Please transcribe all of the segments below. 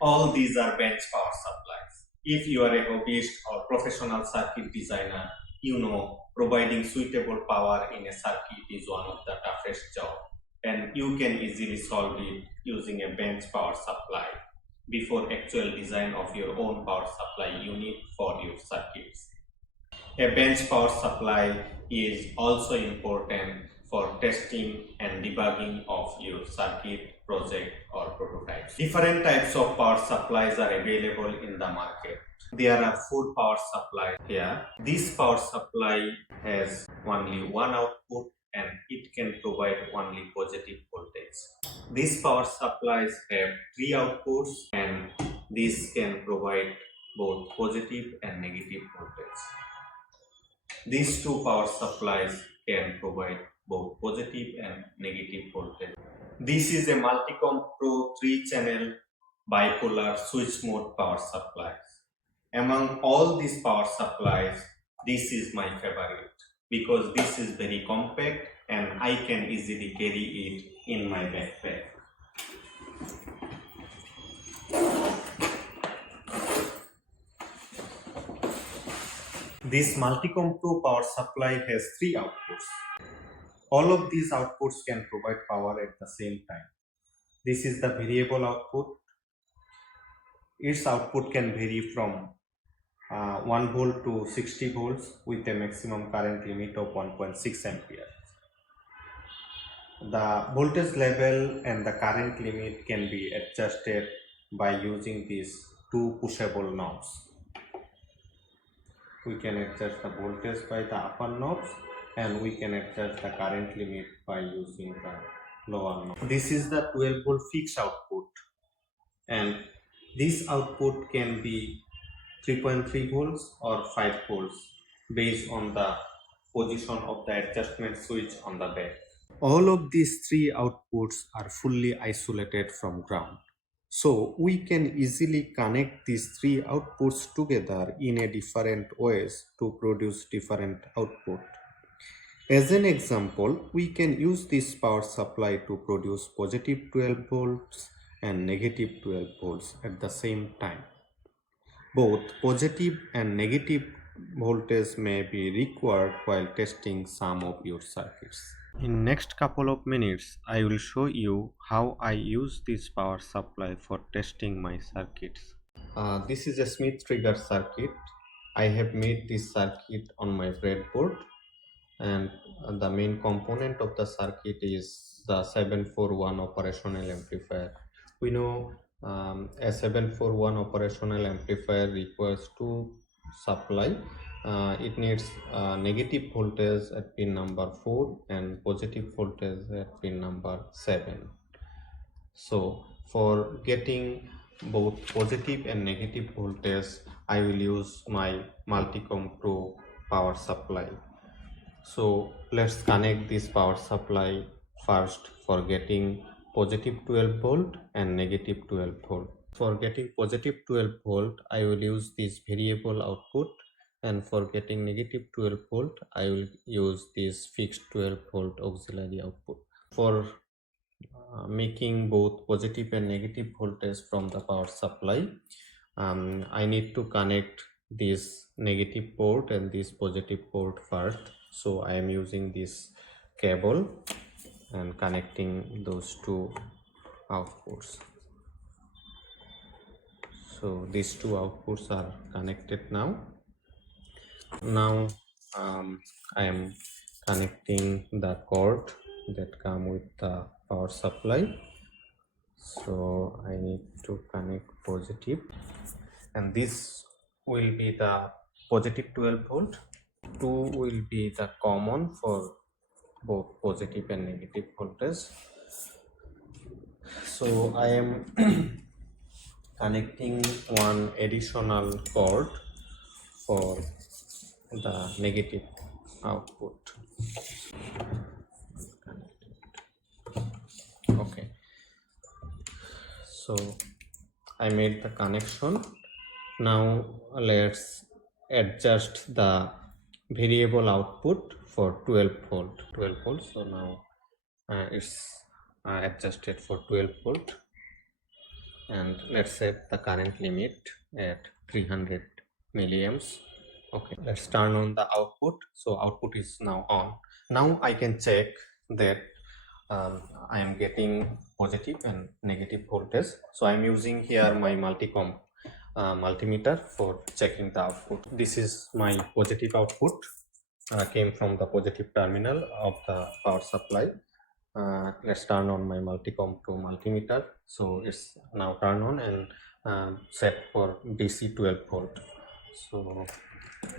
All these are bench power supplies. If you are a hobbyist or professional circuit designer, you know providing suitable power in a circuit is one of the toughest jobs, and you can easily solve it using a bench power supply before actual design of your own power supply unit for your circuits. A bench power supply is also important for testing and debugging of your circuit project or prototypes. Different types of power supplies are available in the market. There are four power supplies here. This power supply has only one output and it can provide only positive voltage. These power supplies have three outputs and this can provide both positive and negative voltage. These two power supplies can provide both positive and negative voltage. This is a Multicomp Pro 3-channel bipolar switch mode power supplies. Among all these power supplies, this is my favorite because this is very compact and I can easily carry it in my backpack. This Multicomp Pro power supply has three outputs. All of these outputs can provide power at the same time. This is the variable output. Its output can vary from 1 volt to 60 volts with a maximum current limit of 1.6 ampere. The voltage level and the current limit can be adjusted by using these two pushable knobs. We can adjust the voltage by the upper knobs and we can adjust the current limit by using the lower knob. This is the 12 volt fixed output and this output can be 3.3 volts or 5 volts based on the position of the adjustment switch on the back. All of these three outputs are fully isolated from ground. So we can easily connect these three outputs together in a different ways to produce different output. As an example, we can use this power supply to produce positive 12 volts and negative 12 volts at the same time. Both positive and negative voltage may be required while testing some of your circuits. In next couple of minutes, I will show you how I use this power supply for testing my circuits. This is a Schmitt trigger circuit. I have made this circuit on my breadboard and the main component of the circuit is the 741 operational amplifier. We know a 741 operational amplifier requires two supply. It needs negative voltage at pin number 4 and positive voltage at pin number 7. So for getting both positive and negative voltage, I will use my Multicomp Pro power supply. So let's connect this power supply first for getting positive 12 volt and negative 12 volt. For getting positive 12 volt, I will use this variable output, and for getting negative 12 volt, I will use this fixed 12 volt auxiliary output. For making both positive and negative voltage from the power supply, I need to connect this negative port and this positive port first. So I am using this cable and connecting those two outputs. So these two outputs are connected now. Now I am connecting the cord that come with the power supply. So I need to connect positive, and this will be the positive 12 volt. 2 will be the common for both positive and negative voltage. So I am connecting one additional cord for the negative output. Okay, so I made the connection. Now let's adjust the variable output for 12 volt. So now it's adjusted for 12 volt. and let's set the current limit at 300 milliamps. Okay, let's turn on the output. So output is now on. Now I can check that I am getting positive and negative voltage. So I'm using here my Multicomp multimeter for checking the output. This is my positive output, came from the positive terminal of the power supply. Let's turn on my Multicomp to multimeter. So it's now turned on and set for DC 12 volt. So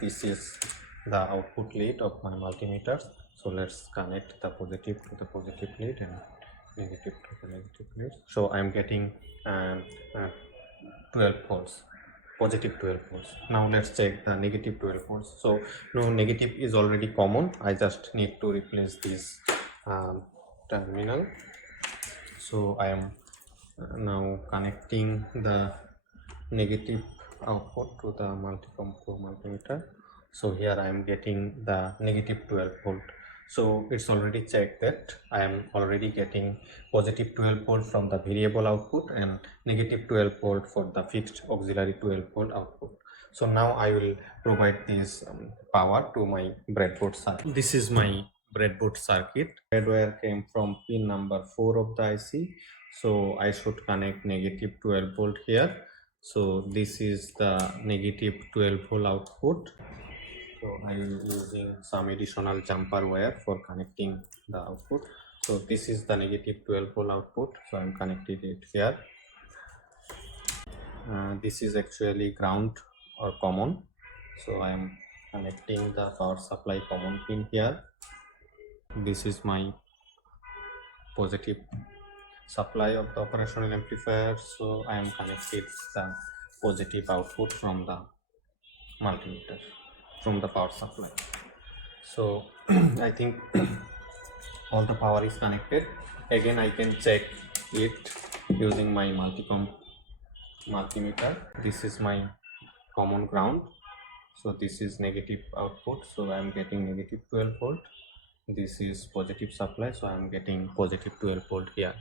this is the output lead of my multimeter. So let's connect the positive to the positive lead and negative to the negative lead. So I'm getting uh, 12 volts, positive 12 volts. Now let's check the negative 12 volts. So no, negative is already common. I just need to replace this terminal. So I am now connecting the negative output to the Multicomp multimeter. So here I am getting the negative 12 volt. So it's already checked that I am already getting positive 12 volt from the variable output and negative 12 volt for the fixed auxiliary 12 volt output. So now I will provide this power to my breadboard circuit. This is my breadboard circuit. Red wire came from pin number 4 of the IC. So I should connect negative 12 volt here. So this is the negative 12 volt output. So I am using some additional jumper wire for connecting the output. So this is the negative 12 volt output. So I'm connected it here. This is actually ground or common. So I am connecting the power supply common pin here. This is my positive supply of the operational amplifier. So I am connected the positive output from the multimeter, from the power supply. So I think all the power is connected. Again I can check it using my Multicomp multimeter. This is my common ground. So this is negative output, so I am getting negative 12 volt. This is positive supply, so I am getting positive 12 volt here.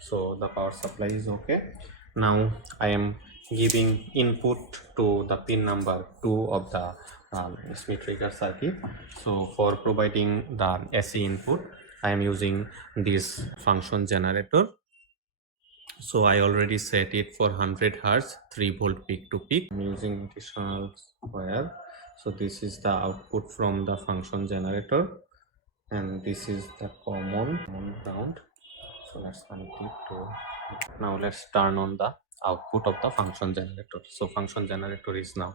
So the power supply is okay. Now I am giving input to the pin number 2 of the Schmitt trigger circuit. So for providing the AC input, I am using this function generator. So I already set it for 100 Hz 3 volt peak to peak. I'm using additional wire. So this is the output from the function generator and this is the common ground. So let's connect it to, now let's turn on the output of the function generator. So function generator is now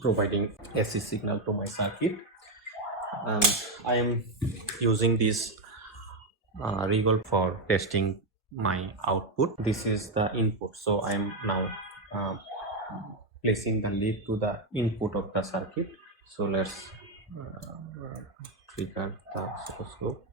providing AC signal to my circuit, and I am using this regal for testing my output. This is the input, so I am now placing the lead to the input of the circuit. So let's trigger the oscilloscope.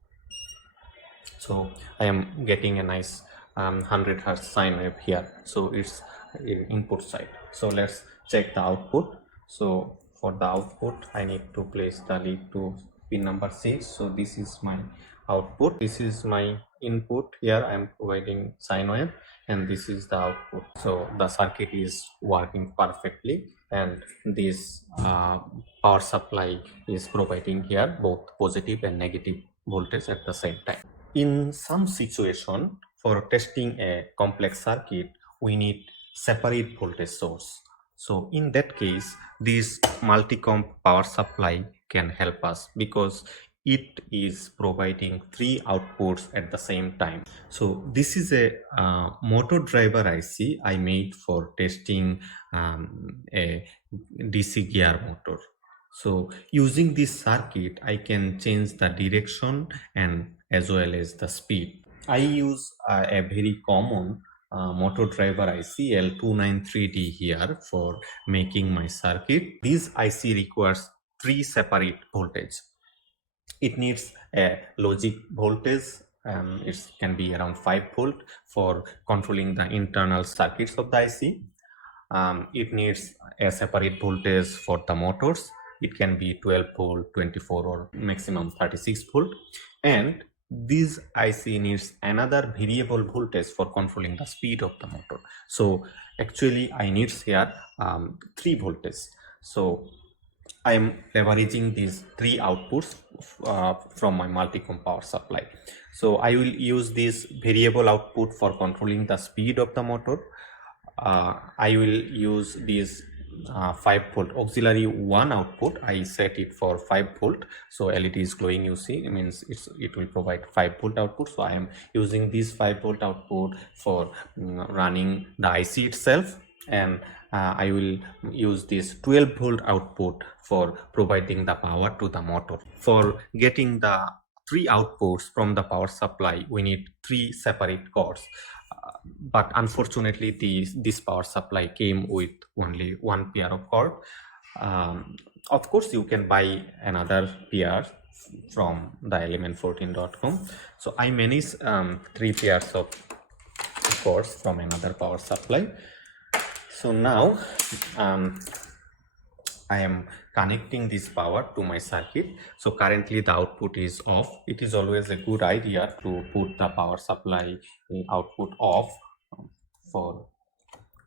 So I am getting a nice 100 Hz sine wave here. So it's input side. So let's check the output. So for the output I need to place the lead to pin number 6. So this is my output, this is my input. Here I am providing sine wave and this is the output. So the circuit is working perfectly and this power supply is providing here both positive and negative voltage at the same time. In some situation, for testing a complex circuit, we need separate voltage source. So in that case, this Multicomp power supply can help us because it is providing 3 outputs at the same time. So this is a motor driver IC I made for testing a DC gear motor. So using this circuit, I can change the direction and as well as the speed. I use a very common motor driver IC L293D here for making my circuit. This IC requires 3 separate voltage. It needs a logic voltage. It can be around 5 volt for controlling the internal circuits of the IC. It needs a separate voltage for the motors. It can be 12 volt, 24 or maximum 36 volt, and this IC needs another variable voltage for controlling the speed of the motor. So actually I needs here 3 voltage. So I am leveraging these 3 outputs from my Multicomp power supply. So I will use this variable output for controlling the speed of the motor. I will use this 5 volt auxiliary 1 output. I set it for 5 volt, so LED is glowing, you see, it means it will provide 5 volt output. So I am using this 5 volt output for running the IC itself, and I will use this 12 volt output for providing the power to the motor. For getting the 3 outputs from the power supply, we need 3 separate cords. But unfortunately this power supply came with only 1 pair of cord. Of course you can buy another pair from the element14.com. So I manage 3 pairs of cords from another power supply. So now I am connecting this power to my circuit. So currently the output is off. It is always a good idea to put the power supply output off for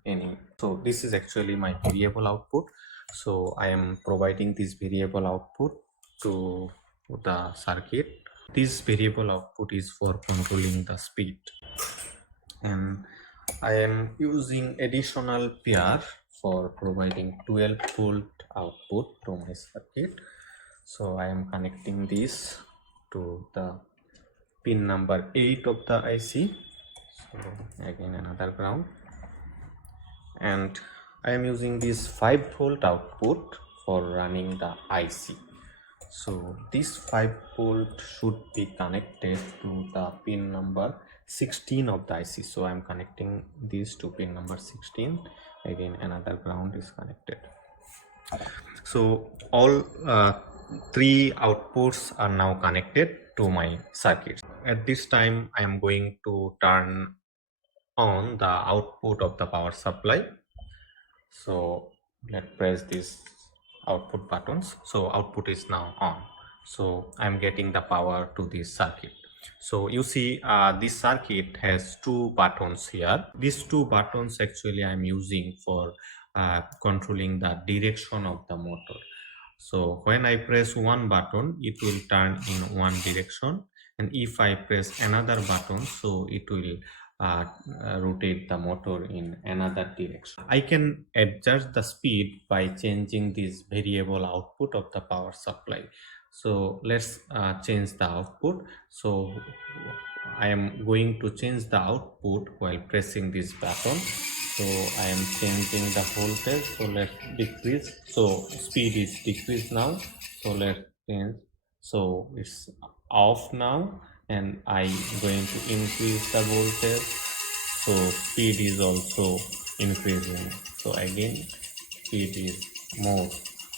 any. So this is actually my variable output. So I am providing this variable output to the circuit. This variable output is for controlling the speed, and I am using additional pair for providing 12 volt output to my circuit. So I am connecting this to the pin number 8 of the IC. So again another ground, and I am using this 5 volt output for running the IC. So this 5 volt should be connected to the pin number 16 of the IC. So I am connecting this to pin number 16. Again another ground is connected. So all 3 outputs are now connected to my circuit. At this time I am going to turn on the output of the power supply. So let's press these output buttons. So output is now on. So I'm getting the power to this circuit. So you see this circuit has 2 buttons here. These 2 buttons actually I'm using for controlling the direction of the motor. So when I press one button, it will turn in one direction, and if I press another button, so it will rotate the motor in another direction. I can adjust the speed by changing this variable output of the power supply. So let's change the output. So I am going to change the output while pressing this button. So I am changing the voltage. So let's decrease. So speed is decreased now. So let's change. So it's off now, and I going to increase the voltage. So speed is also increasing. So again speed is more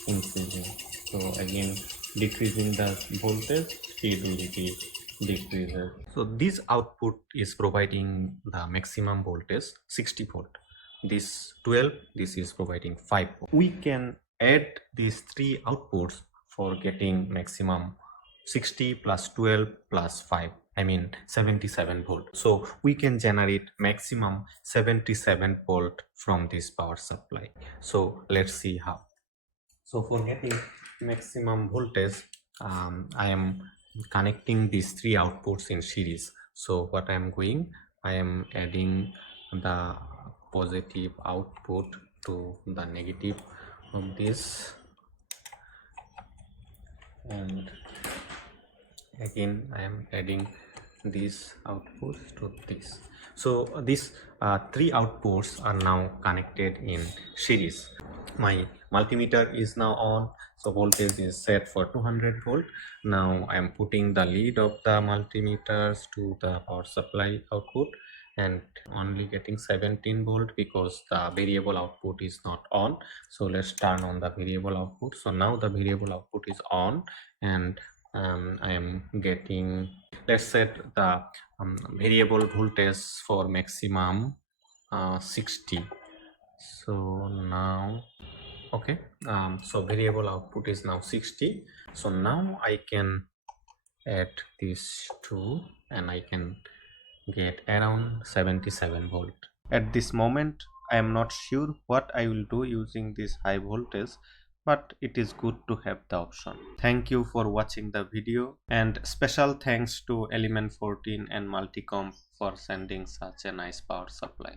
increasing. So again decreasing the voltage, speed will be decreases. So this output is providing the maximum voltage 60 volt. This 12, this is providing 5 volt. We can add these 3 outputs for getting maximum 60 plus 12 plus 5, I mean 77 volt. So we can generate maximum 77 volt from this power supply. So let's see how. So for getting maximum voltage, I am connecting these 3 outputs in series. So what I am doing, I am adding the positive output to the negative of this, and again I am adding these outputs to this. So these 3 outputs are now connected in series. My multimeter is now on, so voltage is set for 200 volt. Now I am putting the lead of the multimeters to the power supply output, and only getting 17 volt because the variable output is not on. So let's turn on the variable output. So now the variable output is on, and I am getting, let's set the variable voltage for maximum 60. So now okay, so variable output is now 60. So now I can add these two and I can get around 77 volt. At this moment I am not sure what I will do using this high voltage, but it is good to have the option. Thank you for watching the video, and special thanks to Element 14 and Multicomp for sending such a nice power supply.